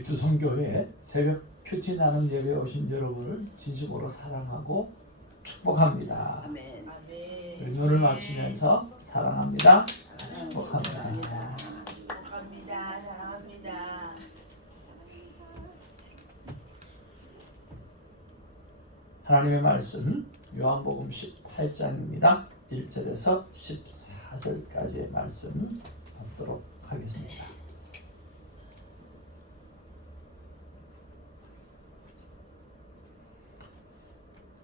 우리 주성교회 새벽 큐티 나눔 예배에 오신 여러분을 진심으로 사랑하고 축복합니다. 아멘. 우리 눈을 맞추면서 사랑합니다. 축복합니다. 축복합니다. 사랑합니다. 하나님의 말씀 요한복음 18장입니다. 1절에서 14절까지의 말씀 받도록 하겠습니다.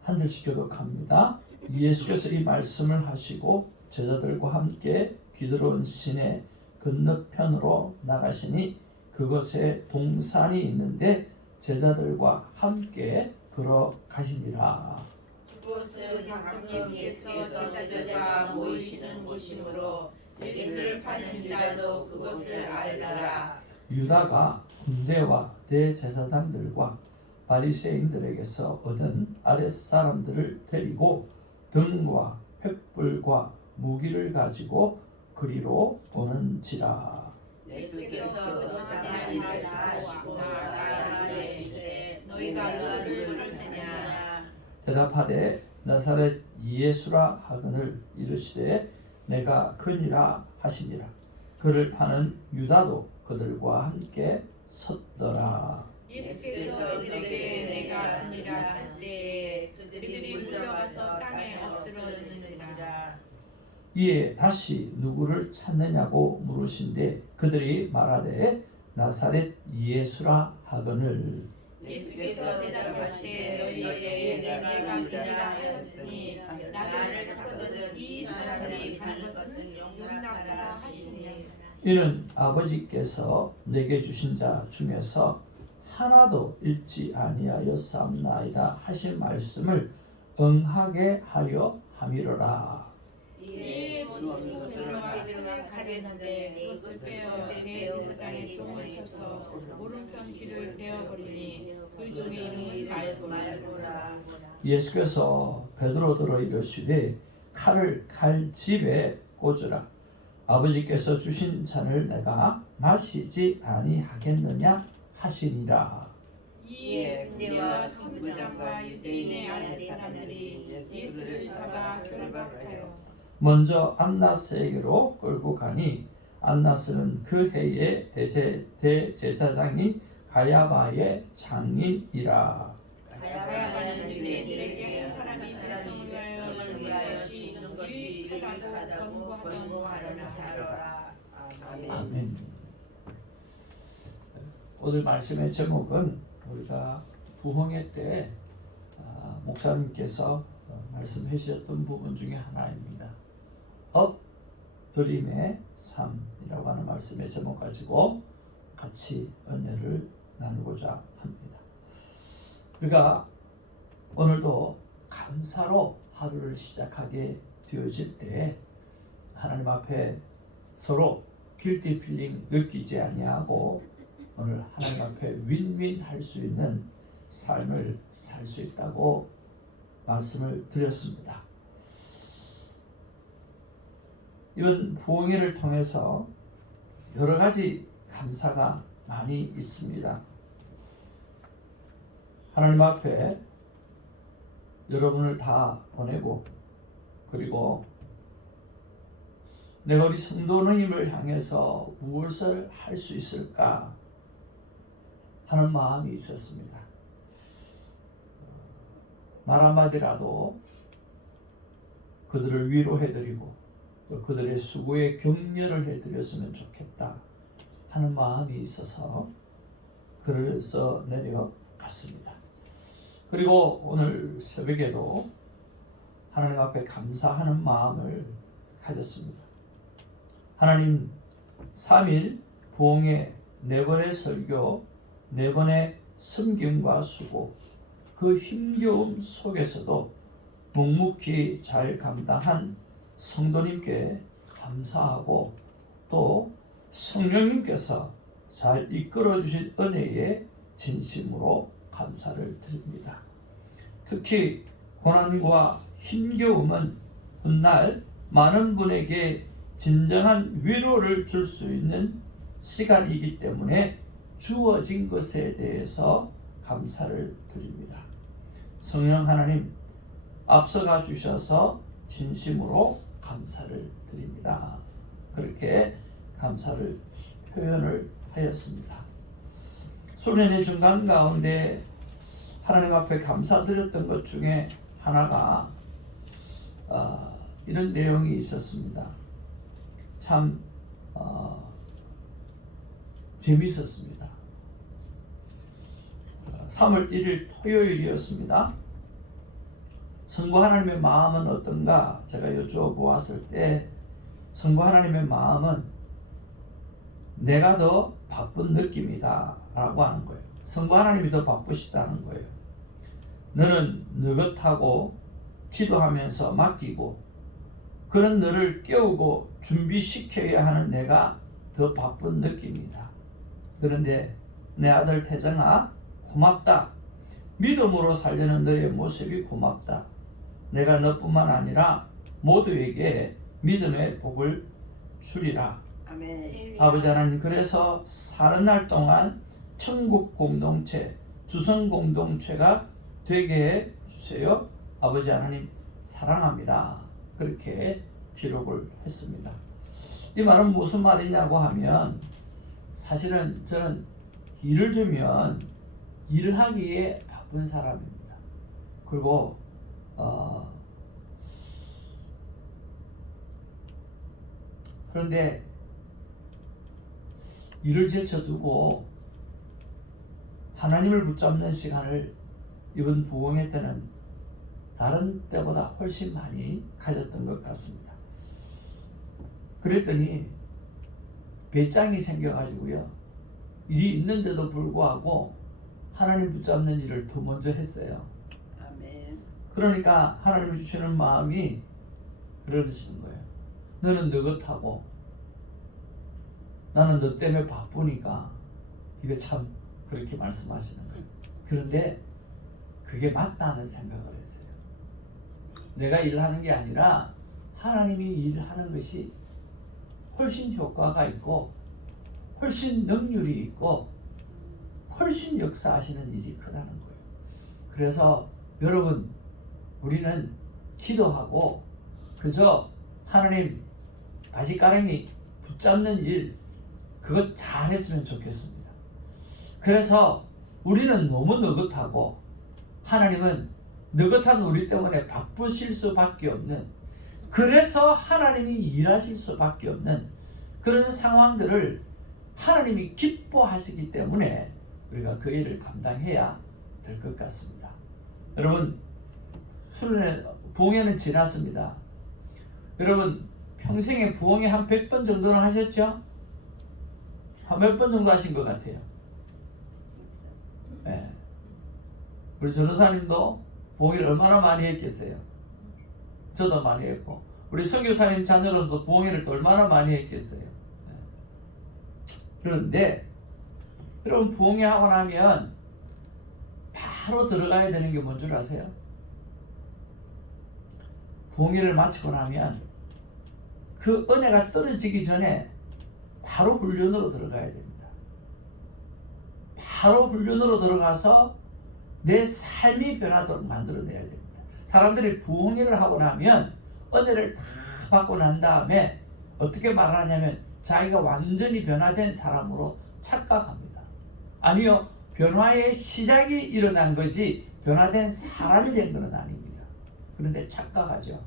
한 절씩 교독합니다. 예수께서 이 말씀을 하시고 제자들과 함께 기드론 시내 건너편으로 나가시니 그곳에 동산이 있는데 제자들과 함께 걸어가시니라. 그곳은 가끔 예수께서 제자들과 모이시는 곳이므로 예수를 파는 유다도 그곳을 알더라. 유다가 군대와 대제사장들과 바리새인들에게서 얻은 아랫사람들을 데리고 등과 횃불과 무기를 가지고 그리로 오는지라. 예수께서 그들의 일을 다 하시고 나아가시되 너희가 누구를 찾느냐. 대답하되 나사렛 예수라 하거늘 이르시되 내가 그니라 하시니라. 그를 파는 유다도 그들과 함께 섰더라. 예수께서 그들에게 내가 그니라 하시되 그들이 물러가서 땅에 엎드러지니라. 이에 다시 누구를 찾느냐고 물으신데 그들이 말하되 나사렛 예수라 하거늘. 예수께서 대답하시되 너희에게 내가 그니라 하였으니 나를 찾거든 이 사람들이 가는 것은 용납하라 하시니. 이는 아버지께서 내게 주신 자 중에서 하나도 잃지 아니하였사옵나이다 하신 말씀을 응하게 하려 함이로라. 이에 모든 것을 가려는데 그것을 빼어 대제사장의 종을 쳐서 오른편 귀를 베어버리니 그 중에 이름을 말고라. 예수께서 베드로더러 이르시되 칼을 칼집에 꽂으라. 아버지께서 주신 잔을 내가 마시지 아니하겠느냐 하시니라. 이에 군대와 천부장과 유대인의 아랫사람들이 예수를 잡아 결박하여 먼저 안나스에게로 끌고 가니 안나스는 그 해의 대제사장인 가야바의 장인이라. 가야바는 유대인들에게 한 사람이 백성을 위하여 죽는 것이 유익하다고 권고하는 자라. 아멘. 오늘 말씀의 제목은 우리가 부흥회 때 목사님께서 말씀해 주셨던 부분 중에 하나입니다. 엎드림의 삶이라고 하는 말씀의 제목 가지고 같이 은혜를 나누고자 합니다. 우리가 오늘도 감사로 하루를 시작하게 되어질 때 하나님 앞에 서로 길티 필링 느끼지 아니하고 오늘 하나님 앞에 윈윈 할 수 있는 삶을 살 수 있다고 말씀을 드렸습니다. 이번 부흥회를 통해서 여러 가지 감사가 많이 있습니다. 하나님 앞에 여러분을 다 보내고 그리고 내가 우리 성도님을 향해서 무엇을 할 수 있을까 하는 마음이 있었습니다. 말 한마디라도 그들을 위로해드리고 또 그들의 수고에 격려를 해드렸으면 좋겠다 하는 마음이 있어서 그래서 내려갔습니다. 그리고 오늘 새벽에도 하나님 앞에 감사하는 마음을 가졌습니다. 하나님 3일 부흥회 4번의 설교 4번의 섬김과 수고 그 힘겨움 속에서도 묵묵히 잘 감당한 성도님께 감사하고 또 성령님께서 잘 이끌어 주신 은혜에 진심으로 감사를 드립니다. 특히 고난과 힘겨움은 훗날 많은 분에게 진정한 위로를 줄 수 있는 시간이기 때문에 주어진 것에 대해서 감사를 드립니다. 성령 하나님 앞서가 주셔서 진심으로 감사를 드립니다. 그렇게 감사를 표현을 하였습니다. 소년의 중간 가운데 하나님 앞에 감사드렸던 것 중에 하나가 이런 내용이 있었습니다. 참 재미있었습니다. 3월 1일 토요일이었습니다. 성부 하나님의 마음은 어떤가 제가 여쭤보았을 때 성부 하나님의 마음은 내가 더 바쁜 느낌이다 라고 하는 거예요. 성부 하나님이 더 바쁘시다는 거예요. 너는 느긋하고 기도하면서 맡기고 그런 너를 깨우고 준비시켜야 하는 내가 더 바쁜 느낌이다. 그런데 내 아들 태정아 고맙다. 믿음으로 살려는 너의 모습이 고맙다. 내가 너뿐만 아니라 모두에게 믿음의 복을 주리라. 아멘. 아버지 하나님, 그래서 사는 날 동안 천국 공동체, 주성 공동체가 되게 해 주세요. 아버지 하나님 사랑합니다. 그렇게 기록을 했습니다. 이 말은 무슨 말이냐고 하면 사실은 저는 일을 두면 일을 하기에 바쁜 사람입니다. 그리고 그런데 일을 제쳐두고 하나님을 붙잡는 시간을 이번 부흥회 때는 다른 때보다 훨씬 많이 가졌던 것 같습니다. 그랬더니 배짱이 생겨가지고요. 일이 있는데도 불구하고 하나님 붙잡는 일을 더 먼저 했어요. 아멘. 그러니까 하나님이 주시는 마음이 그러시는 거예요. 너는 느긋하고 나는 너 때문에 바쁘니까. 이거 참 그렇게 말씀하시는 거예요. 그런데 그게 맞다는 생각을 했어요. 내가 일하는 게 아니라 하나님이 일하는 것이 훨씬 효과가 있고 훨씬 능률이 있고 훨씬 역사하시는 일이 크다는 거예요. 그래서 여러분, 우리는 기도하고 그저 하나님 바지가랑이 붙잡는 일 그거 잘했으면 좋겠습니다. 그래서 우리는 너무 느긋하고 하나님은 느긋한 우리 때문에 바쁘실 수밖에 없는, 그래서 하나님이 일하실 수밖에 없는 그런 상황들을 하나님이 기뻐하시기 때문에 우리가 그 일을 감당해야 될 것 같습니다. 여러분, 부흥회는 지났습니다. 여러분, 평생에 부흥회 한 100번 정도는 하셨죠? 한 몇 번 정도 하신 것 같아요. 네. 우리 전도사님도 부흥회를 얼마나 많이 했겠어요? 저도 많이 했고, 우리 선교사님 자녀로서도 부흥회를 또 얼마나 많이 했겠어요? 네. 그런데 여러분, 부흥회 하고 나면 바로 들어가야 되는 게 뭔 줄 아세요? 부흥회를 마치고 나면 그 은혜가 떨어지기 전에 바로 훈련으로 들어가야 됩니다. 바로 훈련으로 들어가서 내 삶이 변하도록 만들어내야 됩니다. 사람들이 부흥회를 하고 나면 은혜를 다 받고 난 다음에 어떻게 말하냐면 자기가 완전히 변화된 사람으로 착각합니다. 아니요, 변화의 시작이 일어난 거지 변화된 사람이 된 것은 아닙니다. 그런데 착각하죠.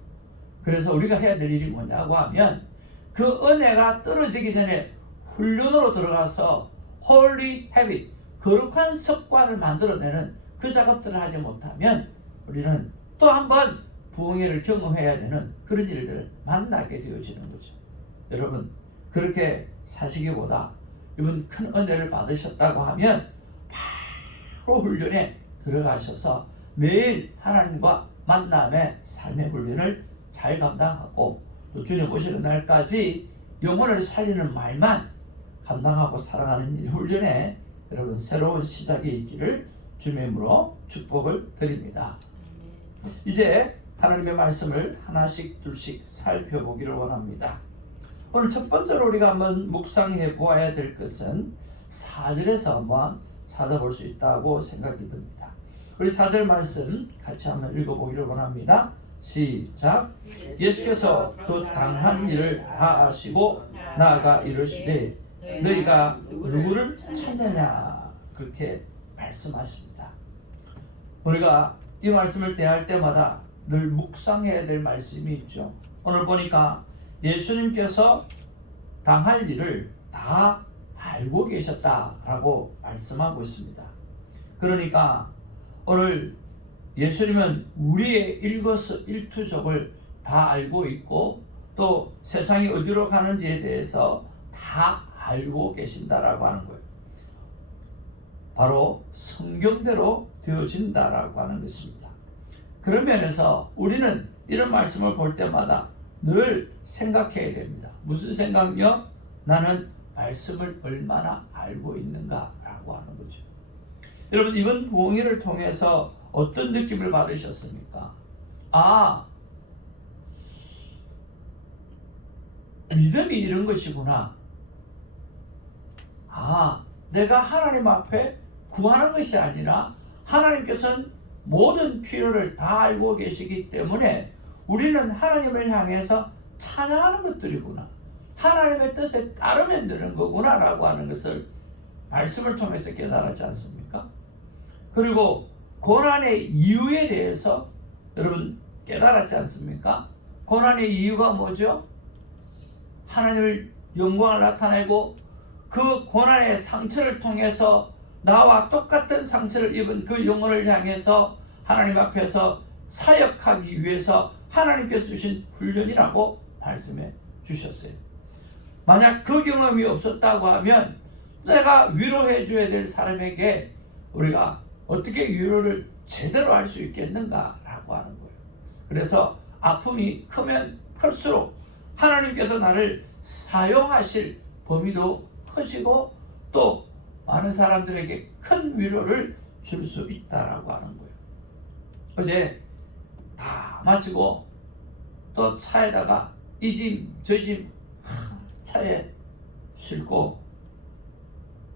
그래서 우리가 해야 될 일이 뭐냐고 하면 그 은혜가 떨어지기 전에 훈련으로 들어가서 holy habit, 거룩한 습관을 만들어내는 그 작업들을 하지 못하면 우리는 또 한 번 부흥회를 경험해야 되는 그런 일들을 만나게 되어지는 거죠. 여러분, 그렇게 사시기보다 이번 큰 은혜를 받으셨다고 하면 바로 훈련에 들어가셔서 매일 하나님과 만남의 삶의 훈련을 잘 감당하고 또 주님 오시는 날까지 영혼을 살리는 말만 감당하고 살아가는 이 훈련에 여러분 새로운 시작이 있기를 주님의 이름으로 축복을 드립니다. 이제 하나님의 말씀을 하나씩 둘씩 살펴보기를 원합니다. 오늘 첫 번째로 우리가 한번 묵상해 보아야 될 것은 4절에서 한번 찾아볼 수 있다고 생각이 듭니다. 우리 4절 말씀 같이 한번 읽어보기를 원합니다. 시작. 예수께서 그 당한 일을 다 아시고 나아가 이르시되 너희가 누구를 찾느냐 그렇게 말씀하십니다. 우리가 이 말씀을 대할 때마다 늘 묵상해야 될 말씀이 있죠. 오늘 보니까 예수님께서 당할 일을 다 알고 계셨다라고 말씀하고 있습니다. 그러니까 오늘 예수님은 우리의 일거수일투족을 다 알고 있고 또 세상이 어디로 가는지에 대해서 다 알고 계신다라고 하는 거예요. 바로 성경대로 되어진다라고 하는 것입니다. 그런 면에서 우리는 이런 말씀을 볼 때마다 늘 생각해야 됩니다. 무슨 생각이요? 나는 말씀을 얼마나 알고 있는가라고 하는 거죠. 여러분 이번 부흥회를 통해서 어떤 느낌을 받으셨습니까? 믿음이 이런 것이구나. 내가 하나님 앞에 구하는 것이 아니라 하나님께서는 모든 필요를 다 알고 계시기 때문에 우리는 하나님을 향해서 찬양하는 것들이구나. 하나님의 뜻에 따르면 되는 거구나 라고 하는 것을 말씀을 통해서 깨달았지 않습니까? 그리고 고난의 이유에 대해서 여러분 깨달았지 않습니까? 고난의 이유가 뭐죠? 하나님을 영광을 나타내고 그 고난의 상처를 통해서 나와 똑같은 상처를 입은 그 영혼을 향해서 하나님 앞에서 사역하기 위해서 하나님께서 주신 훈련이라고 말씀해 주셨어요. 만약 그 경험이 없었다고 하면 내가 위로해 줘야 될 사람에게 우리가 어떻게 위로를 제대로 할 수 있겠는가라고 하는 거예요. 그래서 아픔이 크면 클수록 하나님께서 나를 사용하실 범위도 커지고 또 많은 사람들에게 큰 위로를 줄 수 있다라고 하는 거예요. 어제 다 마치고 또 차에다가 이 짐 저 짐 차에 싣고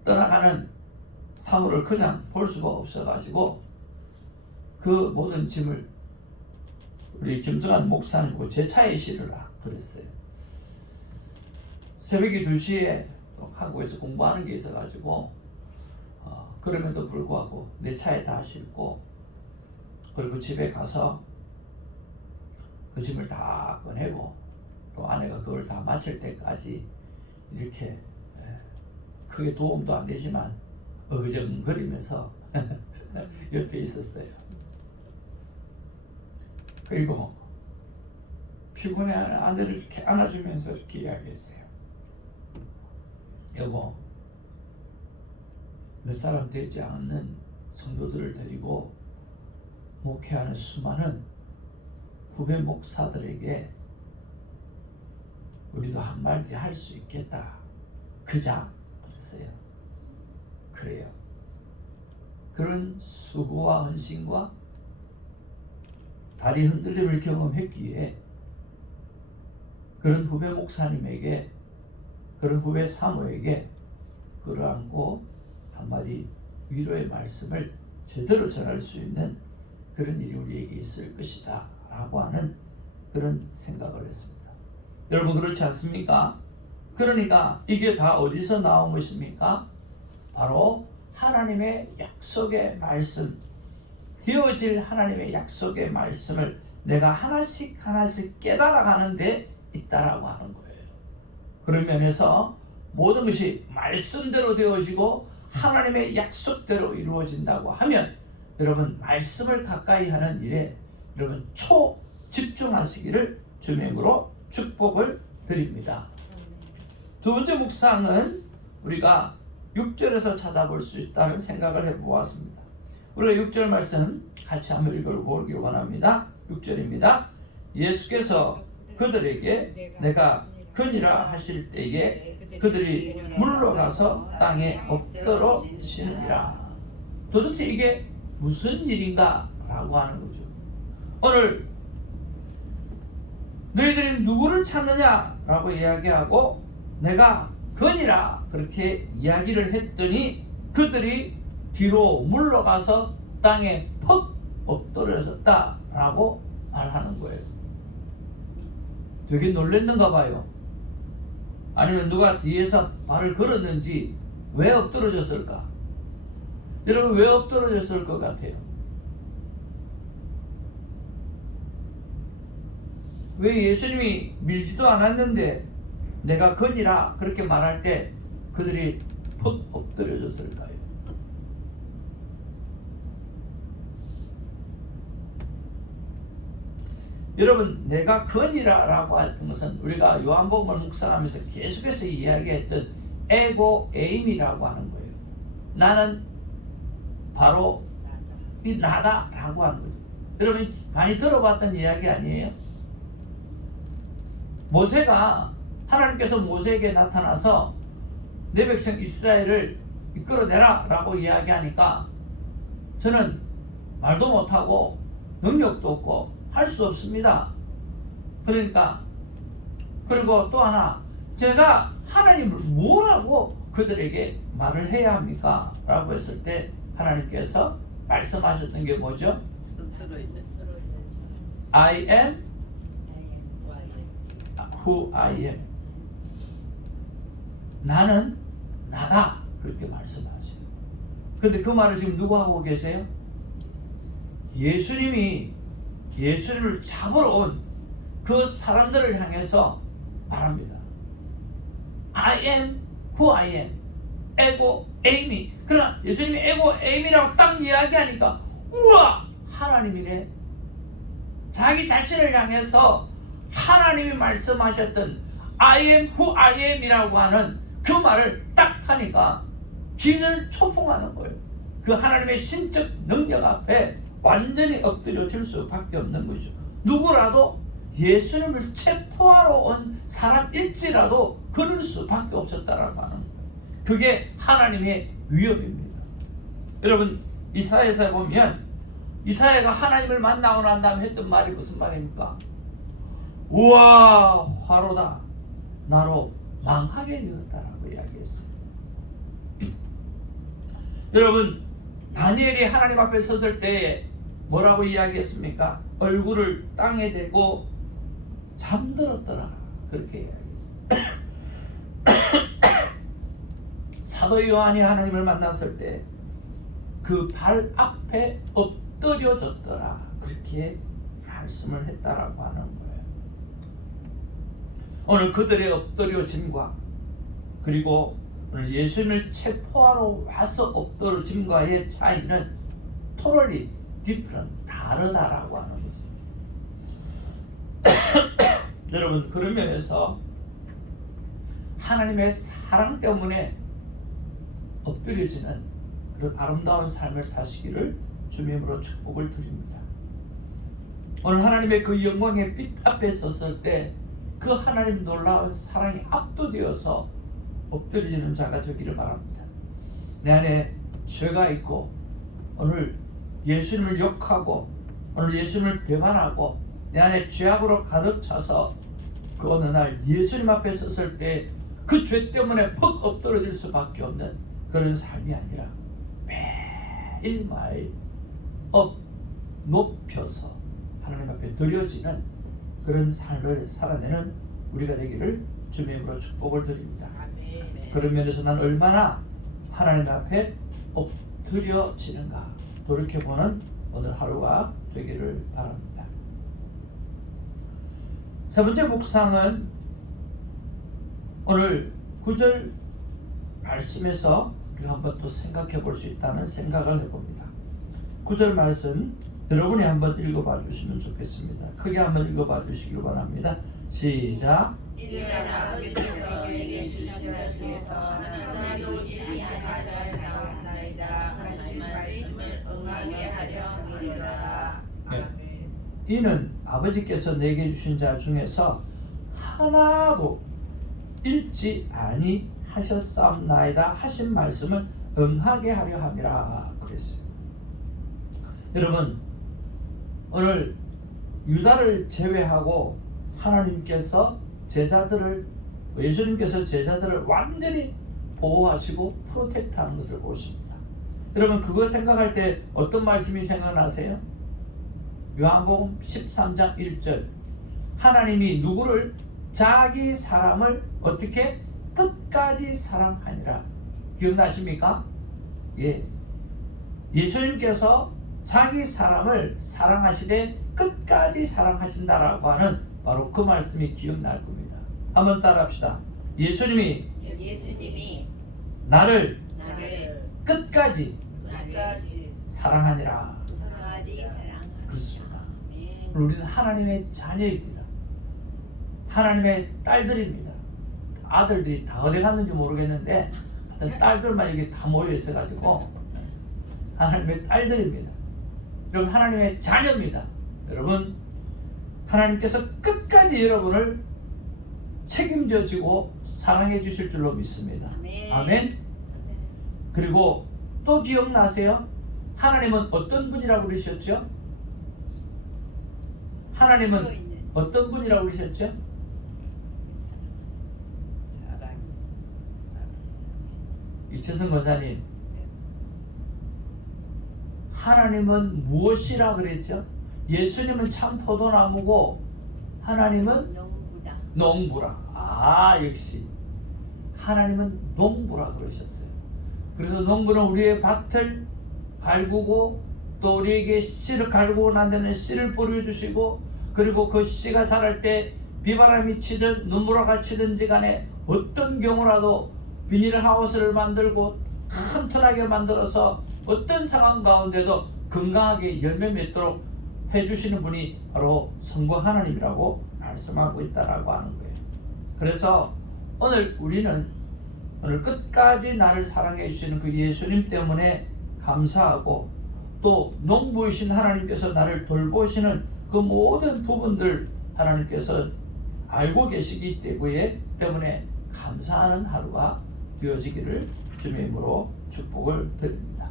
떠나가는 사물을 그냥 볼 수가 없어가지고 그 모든 짐을 우리 김성환 목사님과 제 차에 실으라 그랬어요. 새벽에 2시에 한국에서 공부하는 게 있어가지고 그럼에도 불구하고 내 차에 다 싣고 그리고 집에 가서 그 짐을 다 꺼내고 또 아내가 그걸 다 마칠 때까지 이렇게 크게 도움도 안 되지만 어정거리면서 옆에 있었어요. 그리고 피곤해하는 아내를 이렇게 안아주면서 이렇게 이야기했어요. 여보, 몇 사람 되지 않는 성도들을 데리고 목회하는 수많은 후배 목사들에게 우리도 한마디 할 수 있겠다. 그자? 그랬어요. 그래요. 그런 수고와 헌신과 다리 흔들림을 경험했기에 그런 후배 목사님에게 그런 후배 사모에게 끌어안고 한마디 위로의 말씀을 제대로 전할 수 있는 그런 일이 우리에게 있을 것이다 라고 하는 그런 생각을 했습니다. 여러분 그렇지 않습니까? 그러니까 이게 다 어디서 나온 것입니까? 바로 하나님의 약속의 말씀, 되어질 하나님의 약속의 말씀을 내가 하나씩 깨달아가는 데 있다라고 하는 거예요. 그런 면에서 모든 것이 말씀대로 되어지고 하나님의 약속대로 이루어진다고 하면 여러분 말씀을 가까이 하는 일에 여러분 초집중하시기를 주명으로 축복을 드립니다. 두 번째 묵상은 우리가 6절에서 찾아볼 수 있다는 생각을 해보았습니다. 우리가 6절 말씀 같이 한번 읽어보길 원합니다. 6절입니다. 예수께서 그들에게 내가 그니라 하실 때에 그들이 물러가서 땅에 엎드러 지느니라. 도대체 이게 무슨 일인가 라고 하는 거죠. 오늘 너희들이 누구를 찾느냐 라고 이야기하고 내가 건이라 그렇게 이야기를 했더니 그들이 뒤로 물러가서 땅에 퍽 엎드려졌다라고 말하는 거예요. 되게 놀랬는가 봐요. 아니면 누가 뒤에서 발을 걸었는지 왜 엎드러졌을까? 여러분 왜 엎드러졌을 것 같아요? 왜 예수님이 밀지도 않았는데 내가 건이라 그렇게 말할 때 그들이 퍽 엎드려졌을까요? 여러분 내가 건이라라고 했던 것은 우리가 요한복음을 묵상하면서 계속해서 이야기했던 에고 에임이라고 하는 거예요. 나는 바로 이 나다라고 하는 거죠. 여러분 많이 들어봤던 이야기 아니에요? 모세가 하나님께서 모세에게 나타나서 내 백성 이스라엘을 이끌어내라 라고 이야기하니까 저는 말도 못하고 능력도 없고 할 수 없습니다. 그러니까 그리고 또 하나 제가 하나님을 뭐라고 그들에게 말을 해야 합니까? 라고 했을 때 하나님께서 말씀하셨던 게 뭐죠? I am who I am. 나는 나다 그렇게 말씀하세요. 근데 그 말을 지금 누구 하고 계세요? 예수님을 잡으러 온 그 사람들을 향해서 말합니다. I am who I am. 에고 에이미. 그러나 예수님이 에고 에이미라고 딱 이야기하니까 우와 하나님이네. 자기 자신을 향해서 하나님이 말씀하셨던 I am who I am 이라고 하는 그 말을 딱 하니까 진을 초풍하는 거예요. 그 하나님의 신적 능력 앞에 완전히 엎드려질 수밖에 없는 거죠. 누구라도 예수님을 체포하러 온 사람일지라도 그럴 수밖에 없었다라고 하는 거예요. 그게 하나님의 위협입니다. 여러분 이사야에서 보면 이사야가 하나님을 만나고 난 다음에 했던 말이 무슨 말입니까? 우와 화로다 나로 망하게 되었다라고 이야기했어요. 여러분 다니엘이 하나님 앞에 섰을 때 뭐라고 이야기했습니까? 얼굴을 땅에 대고 잠들었더라 그렇게 이야기했어요. 사도 요한이 하나님을 만났을 때 그 발 앞에 엎드려졌더라 그렇게 말씀을 했다라고 하는 거예요. 오늘 그들의 엎드려짐과 그리고 오늘 예수님을 체포하러 와서 엎드려짐과의 차이는 totally different, 다르다라고 하는 거죠. 여러분 그런 면에서 하나님의 사랑 때문에 엎드려지는 그런 아름다운 삶을 사시기를 주님으로 축복을 드립니다. 오늘 하나님의 그 영광의 빛 앞에 섰을 때 그 하나님 놀라운 사랑이 압도되어서 엎드려지는 자가 되기를 바랍니다. 내 안에 죄가 있고 오늘 예수님을 욕하고 오늘 예수님을 배반하고 내 안에 죄악으로 가득 차서 그 어느 날 예수님 앞에 섰을 때 그 죄 때문에 퍽 엎드러질 수밖에 없는 그런 삶이 아니라 매일매일 높여서 하나님 앞에 드려지는 그런 삶을 살아내는 우리가 되기를 주님의 이름으로 축복을 드립니다. 그런 면에서 난 얼마나 하나님 앞에 엎드려지는가 돌이켜보는 오늘 하루가 되기를 바랍니다. 세 번째 묵상은 오늘 9절 말씀에서 우리가 한번 또 생각해 볼 수 있다는 생각을 해봅니다. 9절 말씀 여러분이 한번 읽어봐 주시면 좋겠습니다. 크게 한번 읽어봐 주시기 바랍니다. 시작. 이는 아버지께서 내게 주신 말씀에서 하나도 지지 아니하였사옵나이다 하신 말씀을 응하게 하려 함이니라. 네. 이는 아버지께서 내게 주신 자 중에서 하나도 읽지 아니하셨사옵나이다 하신 말씀을 응하게 하려 함이라 그랬어요. 여러분 오늘 유다를 제외하고 하나님께서 제자들을 예수님께서 제자들을 완전히 보호하시고 프로텍트하는 것을 보십니다. 여러분 그거 생각할 때 어떤 말씀이 생각나세요? 요한복음 13장 1절 하나님이 누구를? 자기 사람을 어떻게? 끝까지 사랑하니라. 기억나십니까? 예. 예수님께서 자기 사람을 사랑하시되 끝까지 사랑하신다라고 하는 바로 그 말씀이 기억날 겁니다. 한번 따라합시다. 예수님이 나를 끝까지 사랑하니라. 그렇습니다. 우리는 하나님의 자녀입니다. 하나님의 딸들입니다. 아들들이 다 어디 갔는지 모르겠는데 하여튼 딸들만 여기 다 모여 있어가지고 하나님의 딸들입니다. 여러분 하나님의 자녀입니다. 여러분 하나님께서 끝까지 여러분을 책임져 주고 사랑해 주실 줄로 믿습니다. 아멘. 그리고 또 기억나세요? 하나님은 어떤 분이라고 그러셨죠? 하나님은 어떤 분이라고 그러셨죠? 이채선 권사님, 하나님은 무엇이라 그랬죠? 예수님은 참 포도나무고 하나님은 농부라. 아, 역시 하나님은 농부라 그러셨어요. 그래서 농부는 우리의 밭을 갈구고 또 우리에게 씨를 갈구고 난 다음에 씨를 뿌려주시고 그리고 그 씨가 자랄 때 비바람이 치든 눈보라가 치든지 간에 어떤 경우라도 비닐하우스를 만들고 튼튼하게 만들어서 어떤 상황 가운데도 건강하게 열매 맺도록 해주시는 분이 바로 성부 하나님이라고 말씀하고 있다라고 하는 거예요. 그래서 오늘 우리는 오늘 끝까지 나를 사랑해 주시는 그 예수님 때문에 감사하고 또 농부이신 하나님께서 나를 돌보시는 그 모든 부분들 하나님께서 알고 계시기 때문에 감사하는 하루가 되어지기를 주님의 이름으로 축복을 드립니다.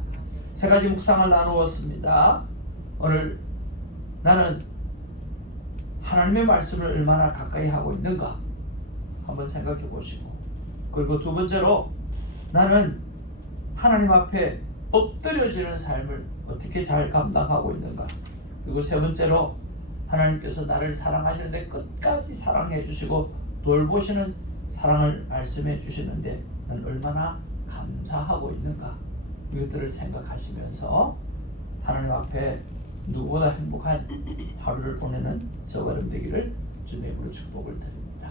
세 가지 묵상을 나누었습니다. 오늘 나는 하나님의 말씀을 얼마나 가까이 하고 있는가 한번 생각해 보시고, 그리고 두 번째로 나는 하나님 앞에 엎드려지는 삶을 어떻게 잘 감당하고 있는가, 그리고 세 번째로 하나님께서 나를 사랑하시는데 끝까지 사랑해 주시고 돌보시는 사랑을 말씀해 주시는데 나는 얼마나 감사하고 있는가, 이것들을 생각하시면서 하나님 앞에 누구보다 행복한 하루를 보내는 저와 여러분 되기를 주님의 이름으로 축복을 드립니다.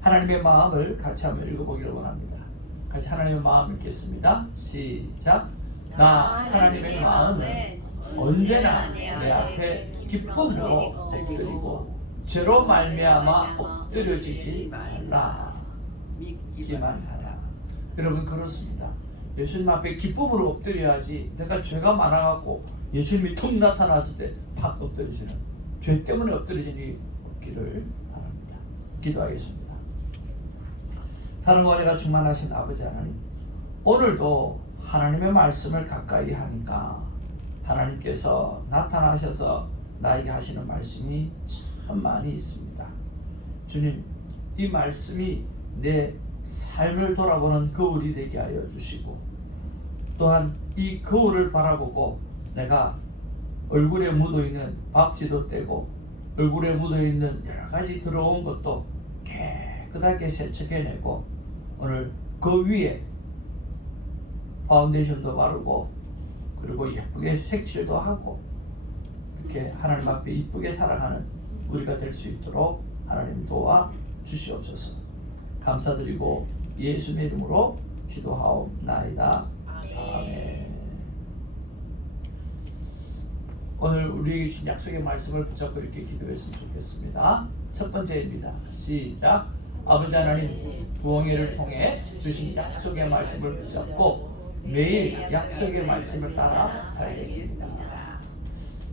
하나님의 마음을 같이 한번 읽어보기를 원합니다. 같이 하나님의 마음 읽겠습니다. 시작. 나 하나님의 마음은 언제나 내 앞에 기쁨으로 엎드리고 죄로 말미암아 엎드려지지 말라. 믿기만 하라. 여러분 그렇습니다. 예수님 앞에 기쁨으로 엎드려야지 내가 죄가 많아갖고 예수님이 툭 나타났을 때 팍 엎드리시는, 죄 때문에 엎드리신 이 없기를 바랍니다. 기도하겠습니다. 사랑과 은혜가 충만하신 아버지 하나님, 오늘도 하나님의 말씀을 가까이 하니까 하나님께서 나타나셔서 나에게 하시는 말씀이 참 많이 있습니다. 주님, 이 말씀이 내 삶을 돌아보는 거울이 되게 하여 주시고, 또한 이 거울을 바라보고 내가 얼굴에 묻어있는 밥지도 떼고 얼굴에 묻어있는 여러 가지 더러운 것도 깨끗하게 세척해내고 오늘 그 위에 파운데이션도 바르고 그리고 예쁘게 색칠도 하고 이렇게 하나님 앞에 이쁘게 살아가는 우리가 될 수 있도록 하나님 도와 주시옵소서. 감사드리고 예수님의 이름으로 기도하옵나이다. 아멘. 오늘 우리 주신 약속의 말씀을 붙잡고 이렇게 기도했으면 좋겠습니다. 첫 번째입니다. 시작. 아버지 하나님, 부흥회를 통해 주신 약속의 말씀을 붙잡고 매일 약속의 말씀을 따라 살겠습니다.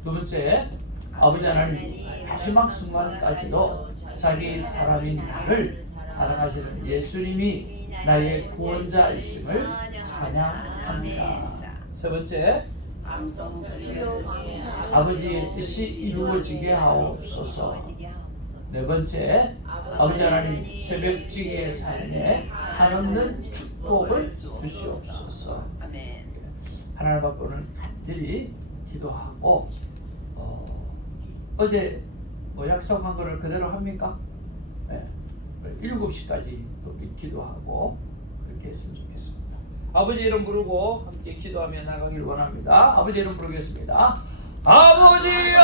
두 번째, 아버지 하나님, 마지막 순간까지도 자기 사람인 나를 사랑하시는 예수님이 나의 구원자이심을 찬양합니다. 세 번째, 아버지의 뜻이 이루어지게 하옵소서. 네 번째, 아버지 하나님 새벽지기의 삶에 한없는 축복을 주시옵소서. 아멘. 하나님 앞에는 간절히 기도하고 어제 뭐 약속한 거를 그대로 합니까? 네. 7시까지 또 기도하고 그렇게 했으면 좋겠습니다. 아버지 이름 부르고 함께 기도하며 나가길 원합니다. 아버지 이름 부르겠습니다. 아버지여!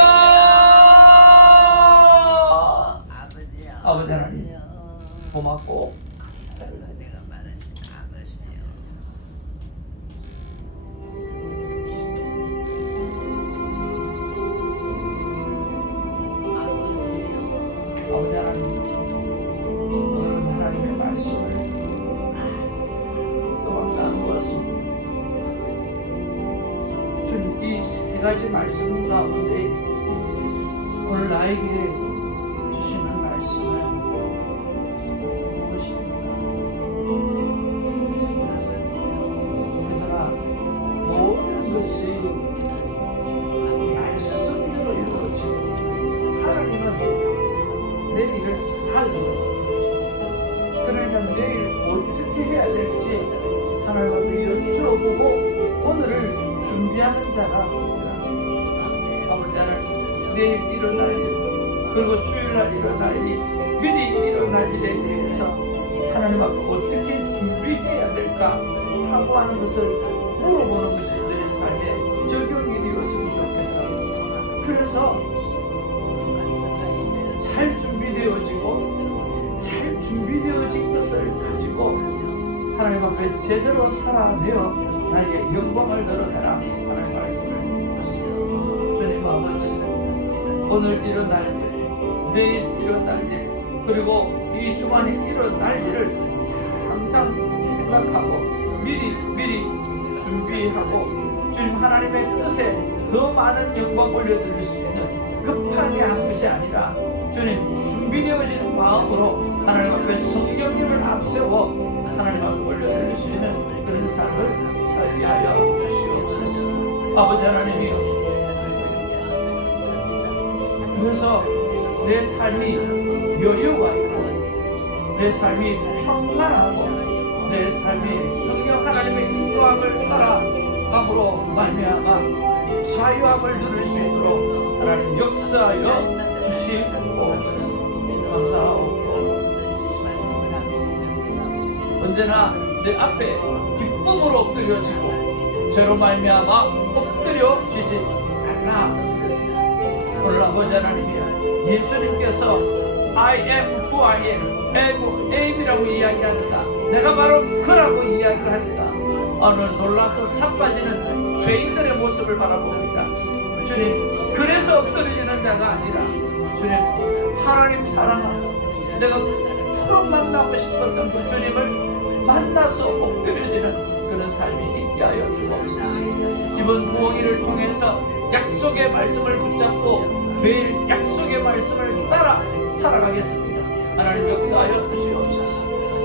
아버지 하나님 고맙고 감사합니다. 내가 말하신 아버지요. 아버지 하나님, 오늘은 하나님의 말씀을 또한 나누었습니다. 주님, 이 세 가지 말씀 가운데 오늘 나에게 주시는 말씀은 무엇입니까? 그래서 모든 것이 말씀대로 이루어지고 하나님은 내 일을 다 이루어요. 그러니까 내일 어떻게 해야 될지 하나님께 여쭤보고 오늘을 준비하는 자가 아버지 하나님, 내일 일어날 일 그리고 주일날 일어날 일 미리 일어날 일에 대해서 하나님 앞에 어떻게 준비해야 될까 하고 하는 것을 물어보는 것이 내 삶에 적용이 되었으면 좋겠다. 그래서 잘 준비되어진 것을 가지고 하나님 앞에 제대로 살아내어 나의 영광을 드러내라 하나님 말씀을 주시고, 주님 아버지 오늘 일어날 일, 내일 일어날 일, 그리고 이 주간에 일어날 일을 항상 생각하고 미리 준비하고 주님 하나님의 뜻에 더 많은 영광 올려드릴 수 있는 급하게 한 것이 아니라 주님 준비되어진 마음으로 하나님 앞에 성경님을 앞세워 하나님 앞에 올려드릴 수 있는 그런 삶을 살게 하여 주시옵소서. 아버지 하나님이여, 그래서 내 삶이 여유가 있고 내 삶이 평안하고 내 삶이 성령 하나님의 인도함을 따라감으로 말미암아 자유함을 누릴 수 있도록 하나님 역사하여 주시옵소서. 감사하고 언제나 내 앞에 기쁨으로 엎드려지고 죄로 말미암아 엎드려지지 않나 그랬습니다. 오늘 아버지 하나님이여, 예수님께서 I am who I am이라고 이야기하니까 내가 바로 그라고 이야기를 하니까 오늘 놀라서 자빠지는 죄인들의 모습을 바라봅니다. 주님, 그래서 엎드려지는 자가 아니라 주님 하나님 사랑하는 내가 그토록 만나고 싶었던 그 주님을 만나서 엎드려지는 그런 삶이 있게 하여 주옵소서. 이번 부흥회를 통해서 약속의 말씀을 붙잡고 매일 약속의 말씀을 따라 살아가겠습니다. 하나님 역사하여 주시옵소서.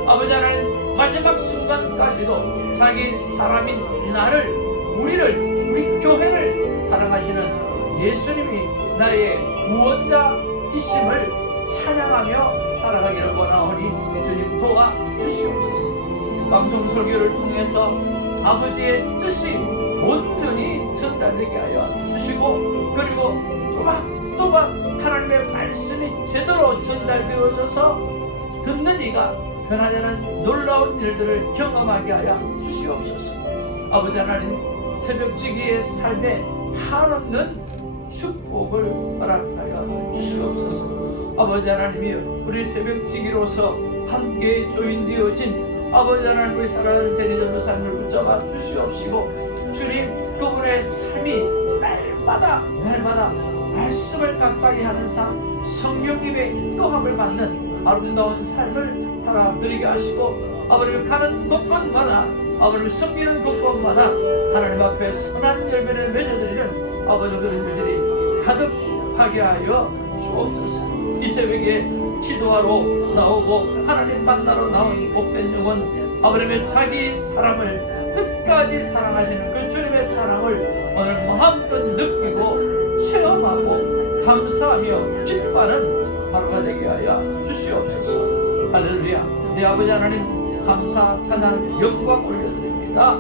아버지 하나님, 마지막 순간까지도 자기 사람인 나를, 우리 교회를 사랑하시는 예수님이 나의 구원자이심을 찬양하며 살아가기를 원하오니 주님 도와주시옵소서. 방송 설교를 통해서 아버지의 뜻이 온전히 전달되게 하여 주시고, 그리고 또박 하나님의 말씀이 제대로 전달되어져서 듣는 이가 변화되는 놀라운 일들을 경험하게 하여 주시옵소서. 아버지 하나님, 새벽지기의 삶에 한없는 축복을 허락하여 주시옵소서. 아버지 하나님이여, 우리 새벽지기로서 함께 조인되어진 아버지 하나님의 사랑하는 제리전도 삶을 붙잡아 주시옵시고, 주님 그분의 삶이 날마다 말씀을 가까이 하는 삶, 성령님의 인도함을 받는 아름다운 삶을 살아드리게 하시고, 아버지를 가는 곳곳마다, 아버지를 섬기는 곳곳마다 하나님 앞에 선한 열매를 맺어드리는 아버지 그런 일들이 가득하게 하여 주옵소서. 이 새벽에 기도하러 나오고 하나님 만나러 나온 복된 영혼, 아버지의 자기 사람을 끝까지 사랑하시는 그 주님의 사랑을 오늘 마음껏 느끼고 체험하고 감사하며 기뻐하는 하루가 되게 하여 주시옵소서. 할렐루야. 내 아버지 하나님 감사 찬양 영광 올려드립니다.